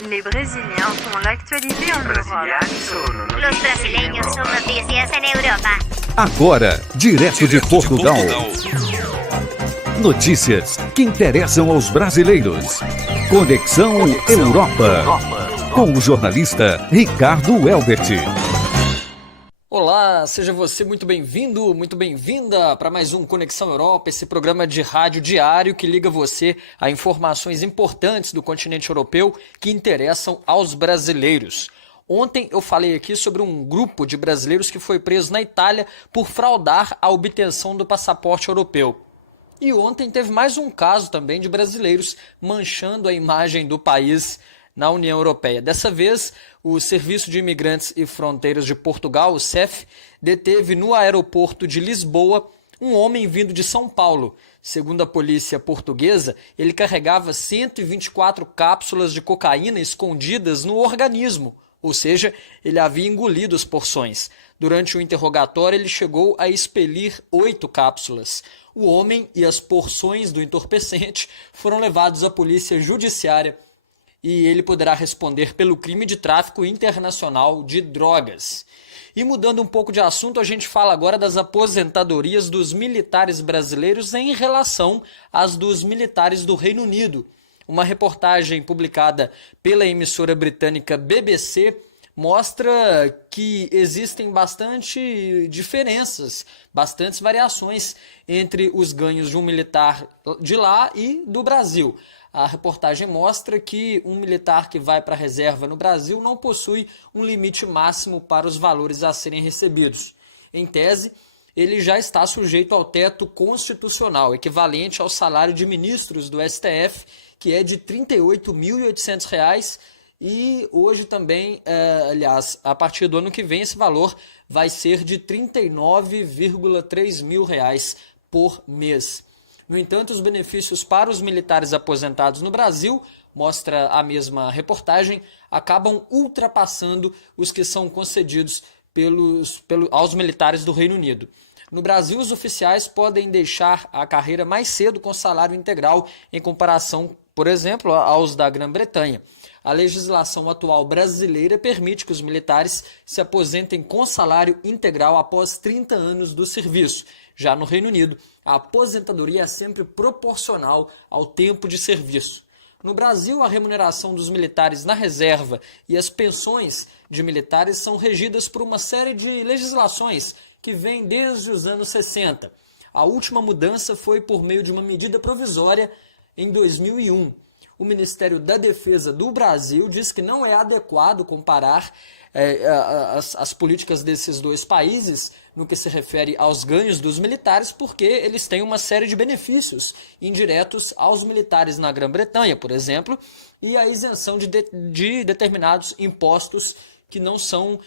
Les Brésiliens font l'actualité en Europe. Los brasileños son noticias en Europa. Agora, direto de Portugal. Notícias que interessam aos brasileiros. Conexão Europa. Com o jornalista Ricardo Elbert. Olá, seja você muito bem-vindo, muito bem-vinda para mais um Conexão Europa, esse programa de rádio diário que liga você a informações importantes do continente europeu que interessam aos brasileiros. Ontem eu falei aqui sobre um grupo de brasileiros que foi preso na Itália por fraudar a obtenção do passaporte europeu. E ontem teve mais um caso também de brasileiros manchando a imagem do país na União Europeia. Dessa vez, o Serviço de Imigrantes e Fronteiras de Portugal, o SEF, deteve no aeroporto de Lisboa um homem vindo de São Paulo. Segundo a polícia portuguesa, ele carregava 124 cápsulas de cocaína escondidas no organismo, ou seja, ele havia engolido as porções. Durante o interrogatório, ele chegou a expelir 8 cápsulas. O homem e as porções do entorpecente foram levados à polícia judiciária e ele poderá responder pelo crime de tráfico internacional de drogas. E mudando um pouco de assunto, a gente fala agora das aposentadorias dos militares brasileiros em relação às dos militares do Reino Unido. Uma reportagem publicada pela emissora britânica BBC mostra que existem bastante diferenças, bastantes variações entre os ganhos de um militar de lá e do Brasil. A reportagem mostra que um militar que vai para a reserva no Brasil não possui um limite máximo para os valores a serem recebidos. Em tese, ele já está sujeito ao teto constitucional, equivalente ao salário de ministros do STF, que é de R$ 38.800, e hoje também, aliás, a partir do ano que vem, esse valor vai ser de R$ 39,3 mil por mês. No entanto, os benefícios para os militares aposentados no Brasil, mostra a mesma reportagem, acabam ultrapassando os que são concedidos aos militares do Reino Unido. No Brasil, os oficiais podem deixar a carreira mais cedo com salário integral em comparação, por exemplo, aos da Grã-Bretanha. A legislação atual brasileira permite que os militares se aposentem com salário integral após 30 anos do serviço. Já no Reino Unido, a aposentadoria é sempre proporcional ao tempo de serviço. No Brasil, a remuneração dos militares na reserva e as pensões de militares são regidas por uma série de legislações que vêm desde os anos 60. A última mudança foi por meio de uma medida provisória em 2001. O Ministério da Defesa do Brasil diz que não é adequado comparar as políticas desses dois países no que se refere aos ganhos dos militares, porque eles têm uma série de benefícios indiretos aos militares na Grã-Bretanha, por exemplo, e a isenção de determinados impostos que não são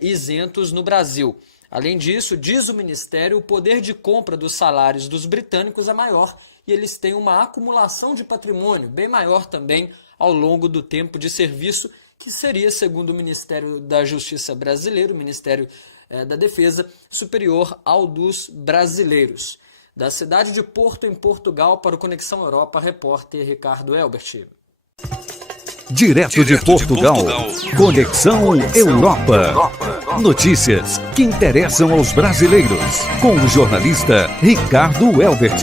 isentos no Brasil. Além disso, diz o Ministério, o poder de compra dos salários dos britânicos é maior e eles têm uma acumulação de patrimônio bem maior também ao longo do tempo de serviço, que seria, segundo o Ministério da Justiça brasileiro, o Ministério da Defesa, superior ao dos brasileiros. Da cidade de Porto, em Portugal, para o Conexão Europa, repórter Ricardo Elbert. Direto de Portugal. Conexão Europa. Notícias que interessam aos brasileiros. Com o jornalista Ricardo Elbert.